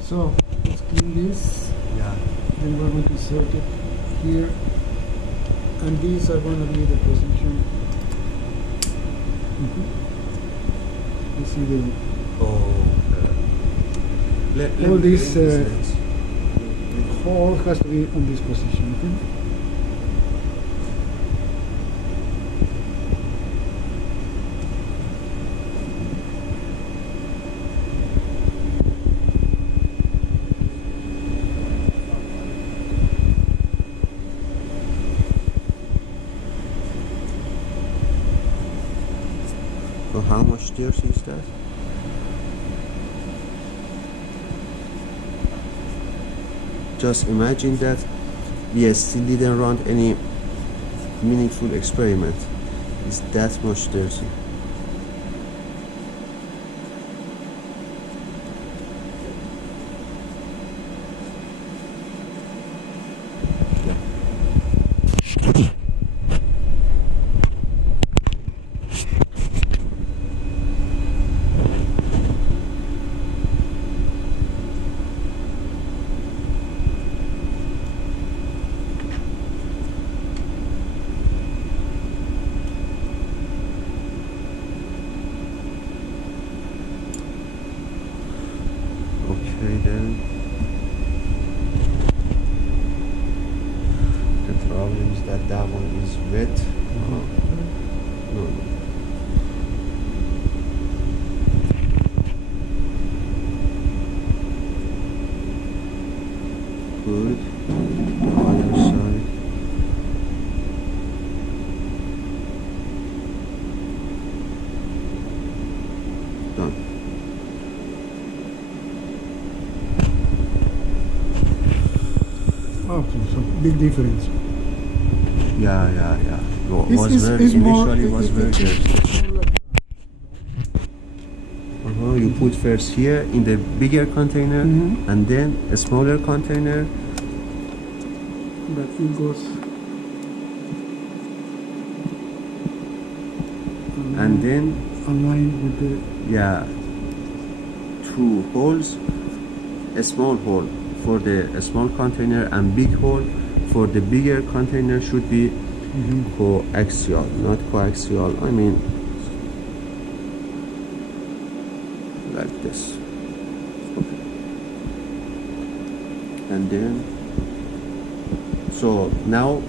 So let's clean this. Yeah. Then we're going to insert it here, and these are going to be the position. You see the all this hole has to be on this position. Okay? So how much jersey is that? Just imagine that we still didn't run any meaningful experiment. It's that much jersey. Okay then. The problem is that that one is wet. No. Good. Other side. Done. Oh, so big difference. Yeah. It's Initially was very good. You put first here in the bigger container, and then a smaller container. But it goes. And then aligned with the. Two holes, a small hole for the small container and big hole for the bigger container should be coaxial, not coaxial. I mean, like this. And then, so now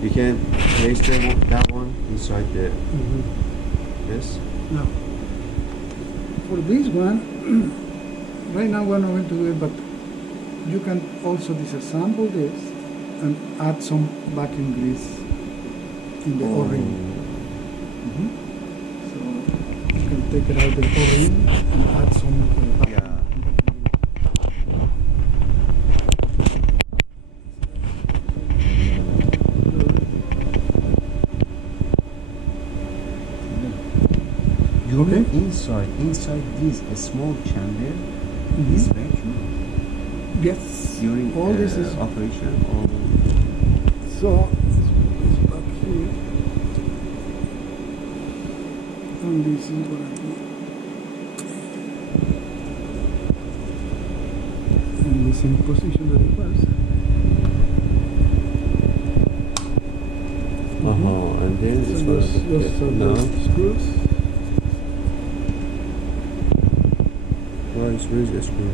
you can place that one inside the this. Now, for this one, right now we're not going to do it, but you can also disassemble this and add some vacuum grease in the O-ring. So you can take it out the O-ring and add some vacuum grease. Okay. Inside this a small chamber is vacuum. Yes. During all this is operation. So it's back here, and this is what I do. In the same position that it was. And then this was screws. Where is this screw?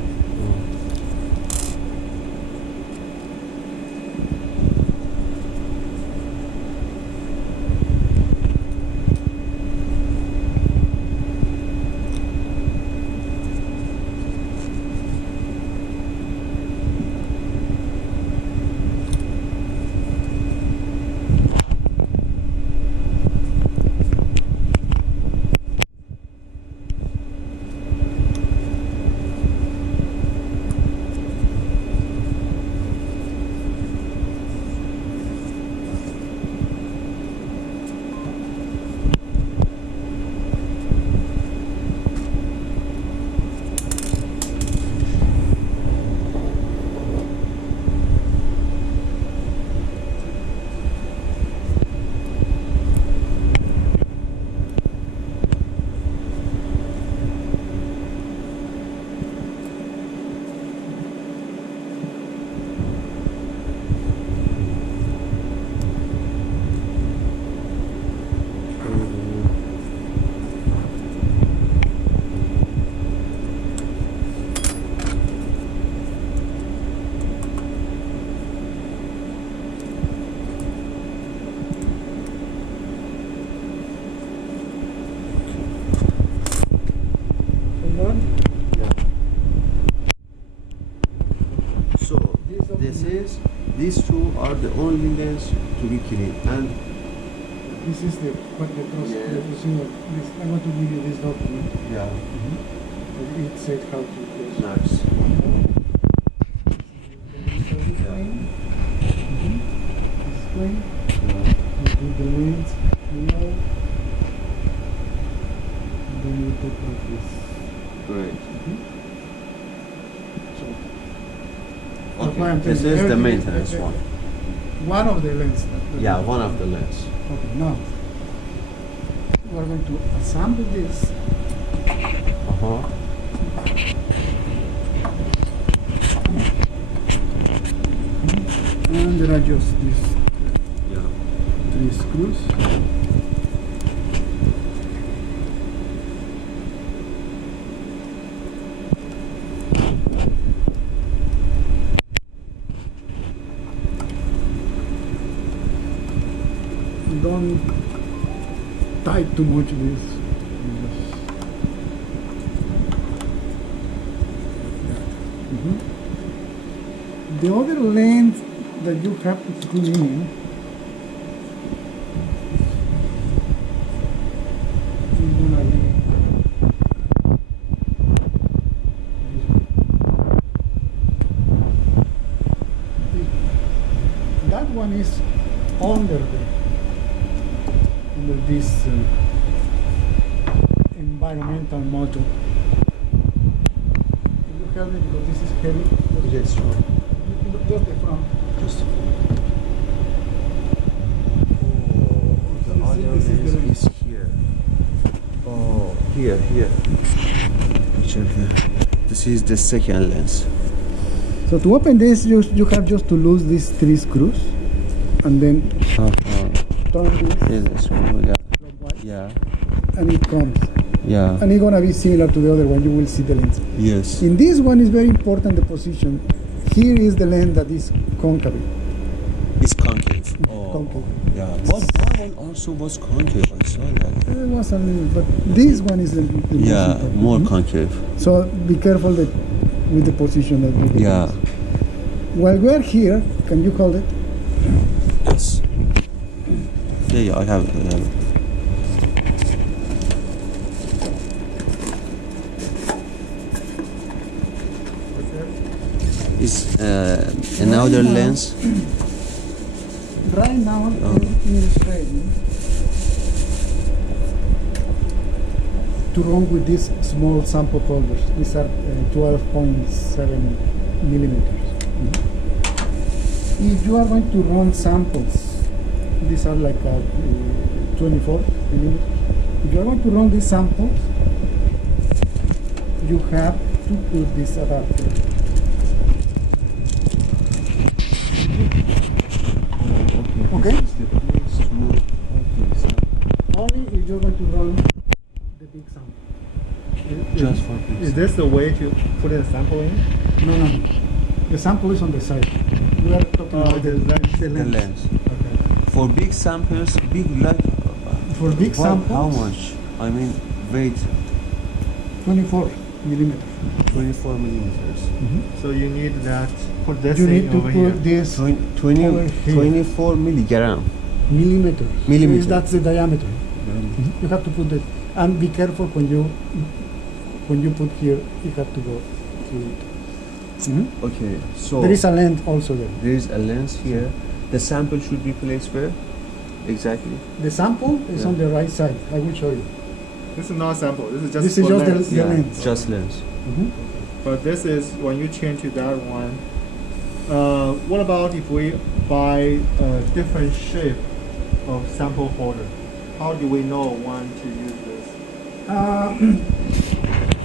These two are the only lens to be clean. And This is the Yeah. this. I want to give you this document. yeah, It said how to use. nice. Explain. Yeah. You do the lens below. Then you take like this. Great. So, Okay. This is the maintenance one. One of the lens. Yeah, one of the lens. Okay, now we are going to assemble this. And there are just these Yeah. 3 screws. Don't tight too much this. The other lens that you have to put in is gonna be that one is under this environmental module. Can you help me because this is heavy? Yes, sure. Just the front. Just the You see, other this is the lens is here. Oh, here. Picture here. This is the second lens. So to open this, you have just to lose these 3 screws, and then turn this, Here's the screw, yeah. clockwise, Yeah. and it comes. Yeah. And it's gonna be similar to the other one. You will see the lens. Yes. In this one is very important the position. Here is the lens that is concave. It's concave. Oh. Concave. Yeah. But that one also was concave. I saw that. It was a little, but this one is the most Yeah, important. more Mhm. concave. So be careful with the position that you do. Yeah. While we are here, can you hold it? Yes. Yeah, I have it. Is another now- lens? Right now, Oh. in Australia, to run with these small sample holders. These are 12.7 millimeters. If you are going to run samples, these are like 24 millimeters. If you are going to run these samples, you have to put this adapter. Okay? Only if you're going to run the big sample. Just for Is this the way to put a sample in? No, no, no. The sample is on the side. We are talking about the lens. the lens. Okay. For big samples, big like For big samples, how much? I mean weight 24 millimeters. 24 millimeters. So you need that. Put this You thing need to over put here. this 20, over here. 24 milligram. millimeters. Millimeter. That's the diameter. You have to put that. And be careful when you put here, you have to go through it. Okay, so There is a length also there. there is a lens here. The sample should be placed where? Exactly. The sample is Yeah. on the right side. I will show you. This is not a sample. This is just This is for just the- lens. the lens. Just lens. But this is when you change to that one. What about if we buy a different shape of sample holder? How do we know when to use this?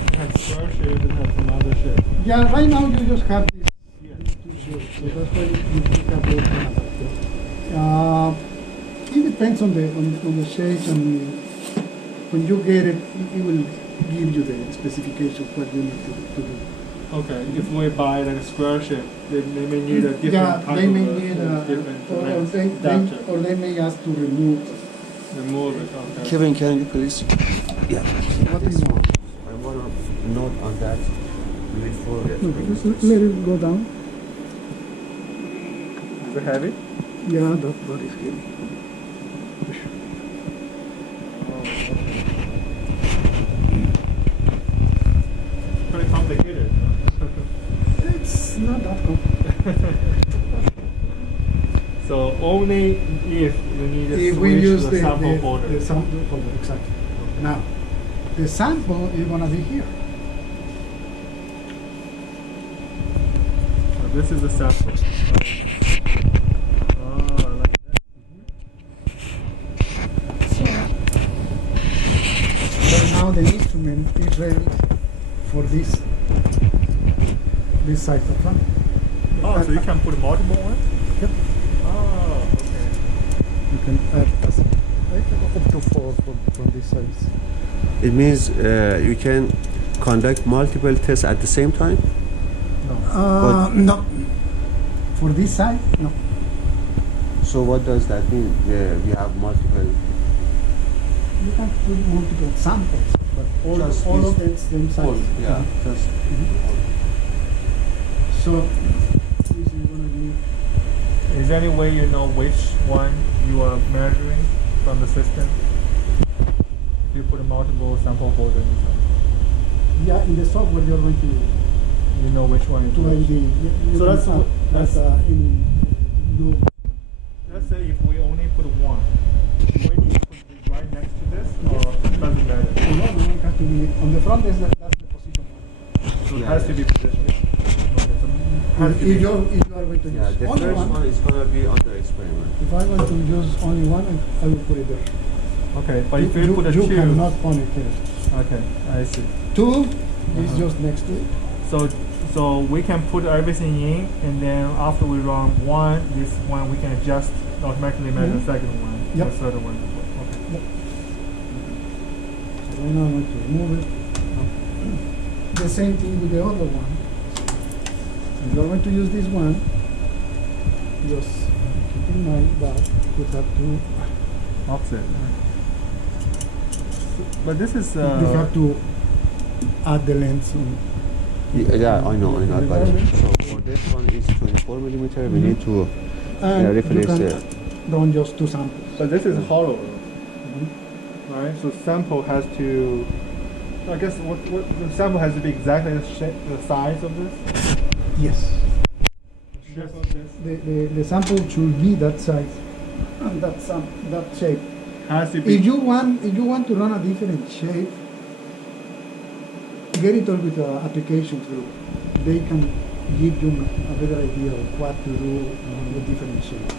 It has square shape, it has some other shape. Yeah, right now you just have these two shapes, so that's why you have the adapter. It depends on the shape, and when you get it, it will give you the specification of what you need to do. Okay, if we buy like a square shape, they may need a different Yeah, type they of may a- need different or lens they adapter. may ask to remove. Remove it. Okay. Kevin, can you please? Yeah. What do you want? I want to note on that before. No, just let it go down. bit heavy? Yeah, that is heavy. Pretty complicated. It's not that complicated. So only if you need to If switch we use the sample folder. the sample folder, exactly. Now, the sample is gonna be here. This is the sample. Oh, I like that. Right now the instrument is ready for this size of one. Oh, so you can put multiple ones? Yep. Oh, okay. You can add up to 4 from this size. It means you can conduct multiple tests at the same time? No. For this size, no. So what does that mean? We have multiple. You can put multiple samples, but all Just of this the same size. whole, yeah, just So this is gonna be. Is there any way you know which one you are measuring from the system? If you put a multiple sample folder inside, Yeah, in the software you're going to you know which one is do which. ID. You So can that's add- what- that's in you. Let's say if we only put one, do we need to put it right next to this, or it doesn't matter? No, it has to be on the front. That's the position one. So it has to be positioned. Okay, so it has to If be. you are going to yeah. use The only first one, one is gonna be under experiment. if I want to use only one, I will put it there. Okay, but if you put a you two, cannot put it here. okay, I see. Two is Uh-huh. just next to it. So we can put everything in, and then after we run one, this one we can adjust automatically measure the Mhm. second one, Yep. the third one. Okay. So right now I'm going to remove it. The same thing with the other one. If you're going to use this one, just keep in mind that you have to Offset. But this is you have to add the lens on. Yeah, I know. I got it. So for this one is 24 millimeter. We need to And you replace can it. run just two samples. but this is hollow, Mhm. right? So sample has to. I guess what the sample has to be exactly the shape, the size of this. Yes. The shape of this The sample should be that size and that shape. has to be. If you want to run a different shape, get it all with the application group. They can give you a better idea of what to do with different shapes.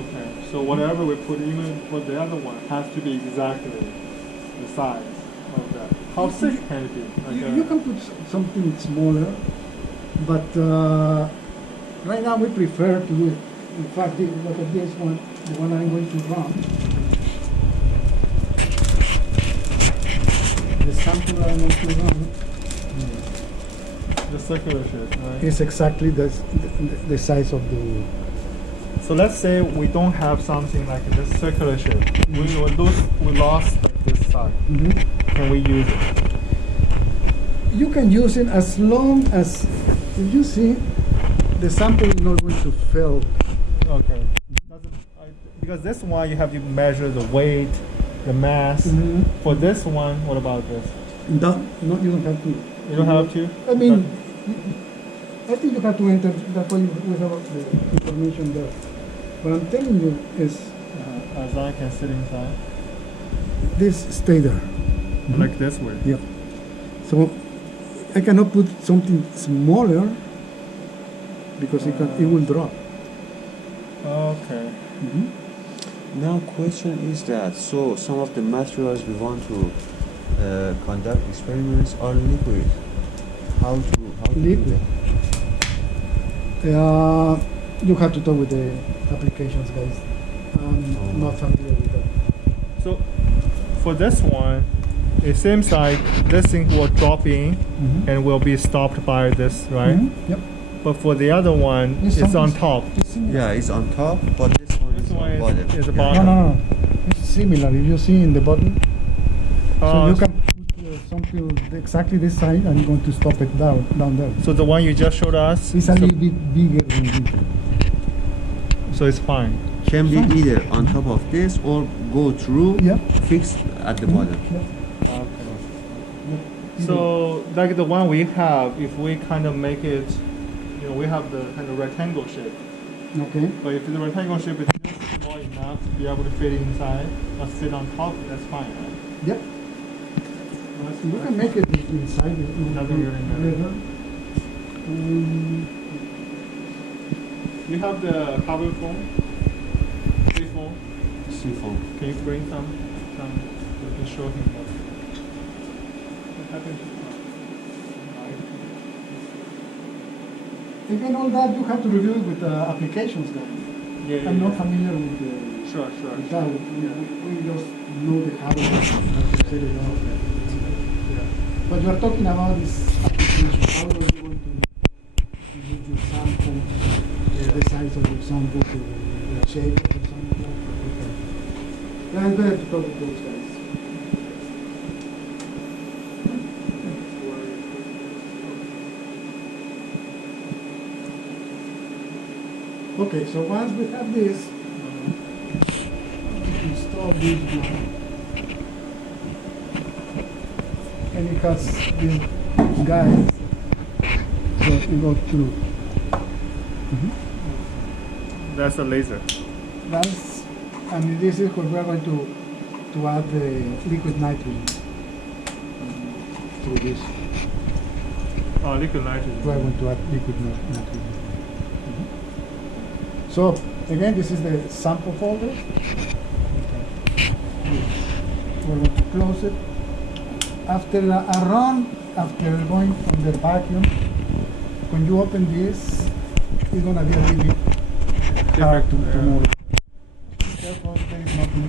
Okay, so whatever we put, even for the other one, has to be exactly the size of that. How thick can it be? Like You can put something smaller, but right now we prefer to do it. In fact, look at this one, the one I'm going to run. The sample I'm going to run the circular shape, right? is exactly the size of the. So let's say we don't have something like this circular shape. We lost like this size. Can we use it? You can use it as long as, if you see, the sample is not going to fail. Okay. Because this one you have to measure the weight, the mass. For this one, what about this? No, you don't have to. You don't have to? I mean, I think you have to enter, that's why we have the information there. What I'm telling you is, As I can sit inside. this stay there. Like this way. Yep. So I cannot put something smaller because it will drop. Okay. Now, question is that so some of the materials we want to conduct experiments are liquid. How to Liquid. do that? You have to talk with the applications guys. I'm not familiar with that. So for this one, it seems like this thing will drop in and will be stopped by this, right? Yep. But for the other one, It's it's on something- top. It's similar. Yeah, it's on top, but this one This is one on bottom. is the Yeah. bottom. No. It's similar. If you see in the bottom, so you can put something exactly this side and you're going to stop it down there. So the one you just showed us, It's a little bit bigger than this. So it's fine. Can be Fine. either on top of this or go through, Yep. fixed at the bottom. Okay. So like the one we have, if we kind of make it, we have the kind of rectangle shape. Okay. But if the rectangle shape is just small enough to be able to fit inside or sit on top, that's fine, right? Yep. You can make it inside. Doesn't really matter. You have the carbon foam? Free foam? Seafoam. Can you bring some? We can show him what happened. Again, all that you have to review it with applications. Then. Yeah, I'm not familiar with the. Sure. With that. We just know the hardware. Yeah. But you are talking about this application. How are you going to use your sample, the size of your sample, the shape of your sample? Yeah, it's better to talk with those guys. Okay, so once we have this, install this one. And it has these guys that we go through. That's a laser. And this is where we are going to add the liquid nitrogen through this. Oh, liquid nitrogen. We are going to add liquid nitrogen. So again, this is the sample folder. We're going to close it. After a run, after going on the vacuum, when you open this, it's going to be a little bit hard to move. Therefore, there is nothing